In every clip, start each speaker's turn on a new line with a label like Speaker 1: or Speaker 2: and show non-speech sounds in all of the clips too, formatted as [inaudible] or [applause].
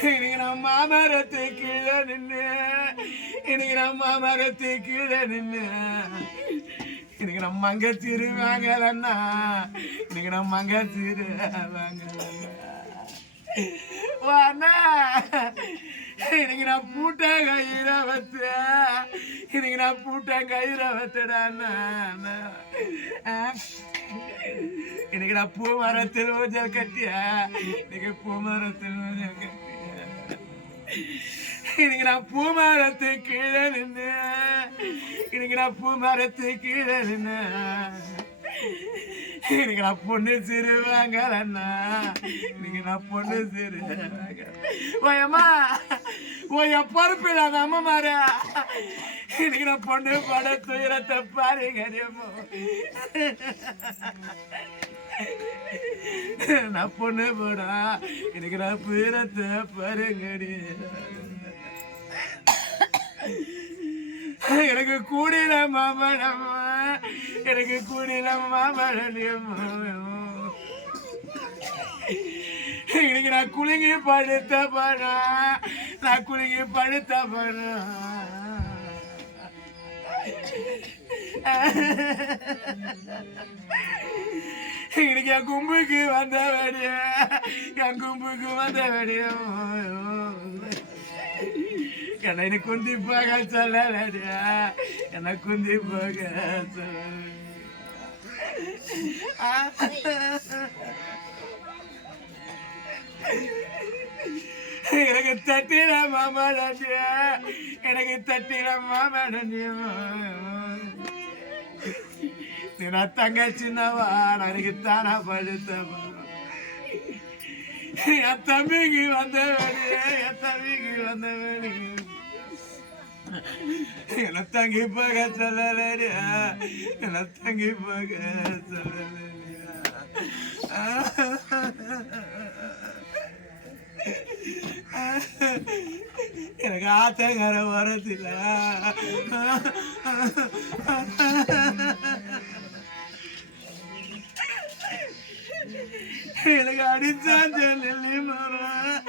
Speaker 1: இன்னைக்கு நான் மாமரத்து கீழே நின்று இன்னைக்கு நான் மாமரத்து கீழே நின்று இன்னைக்கு நம்ம மங்கச்சீரு வாங்கலன்னா இன்னைக்கு நம்ம மங்கச்சீரு வாங்கலன்னா வாண்ணா இன்னைக்கு நான் பூட்ட கயிற வச்சு இன்னைக்கு நான் பூட்ட கயிற வச்சுடாண்ணா இன்னைக்கு நான் பூ மரத்தில் ஊஞ்சல் கட்டிய? இன்னைக்கு பூ மரத்தில் ஊஞ்சல் கட்டிய? இன்னைக்கு நான் பூ மரத்து கீழே நின்று இன்னைக்கு நான் பூ மரத்து கீழே நின்று இன்னைக்கு நான் பொண்ணு சிறுவாங்க வாங்கலண்ணா இன்னைக்கு நான் பொண்ணு சிறுவாங்க ஓயம்மா ஓய பொறுப்பு இல்லாத அம்மா மாற. இன்னைக்கு நான் பொண்ணு பட துயரத்தை பாருங்க நான் பொண்ணு போடா. எனக்கு நான் துயரத்தை பாருங்கடி. எனக்கு கூடின மாமழமா எனக்கு கூடின மாமழமா எனக்கு நான் குலுங்கி படுத்த படா நான் குலுங்கி படுத்த பணா இன்னைக்கு என் கும்புக்கு வந்த வேடிய என் கும்புக்கு வந்த வெடிய. என்னை குந்தி போக சொல்ல சொல்லலடியா என்ன குந்தி போக சொல்ல எனக்கு தட்டில மாமா நன்றியா எனக்கு தட்டில மாமா நன்றியா நான் தங்கச்சின்னவா எனக்கு தானா படுத்த என் தம்பிக்கு வந்த வேலையே என் தம்பிக்கு வந்த வேலை என்ன தங்கி போக சொல்லலையா என்ன தங்கி போக சொல்லலையா எனக்கு ஆத்தங்கர வரதில்லை எனக்கு அடிச்சா நெல்லி மரம்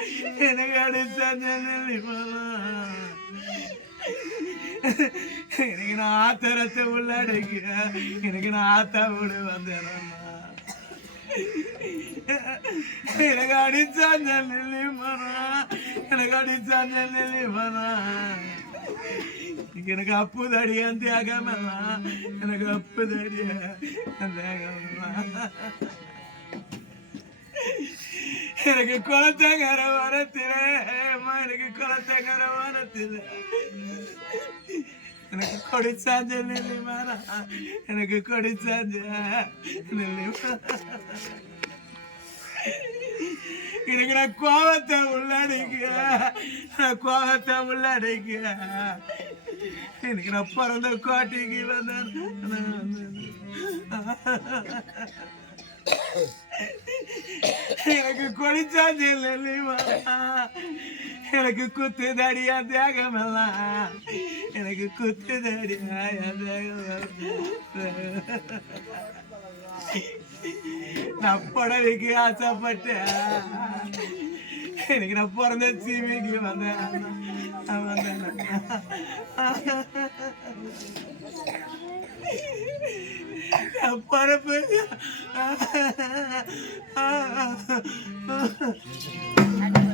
Speaker 1: எனக்கு அடிச்சா நெல்லி மரம் எனக்கு நான் ஆத்தரத்தை உள்ளடக்க எனக்கு நான் ஆத்தா விட வந்தேன் எனக்கு அடிச்சா நெல்லி மரம் எனக்கு அடிச்சா நெல்லி மரம் எனக்கு அப்பு தடியா தியாகமெல்லாம் எனக்கு அப்பு தடியா தியாகமெல்லாம் எனக்கு குளத்தங்கர வரத்தில எனக்கு குளத்தங்கர வரத்தில. எனக்கு கொடிச்சாஞ்ச நெல்லி மரம் எனக்கு கொடிச்சாஞ்ச நெல்லி எனக்கு நான் கோபத்தை உள்ளடக்க நான் கோபத்தை உள்ளடக்க எனக்கு நான் பிறந்த கோட்டைக்கு வந்தேன். எனக்கு கொடிச்சா எனக்கு குத்து தடியா தியாகம் எல்லாம். எனக்கு குத்து தடியா நான் புடவைக்கு ஆசைப்பட்டேன். எனக்கு நான் பிறந்த சீமைக்கு வந்தேன். வந்தேன். பரப்பு [laughs] I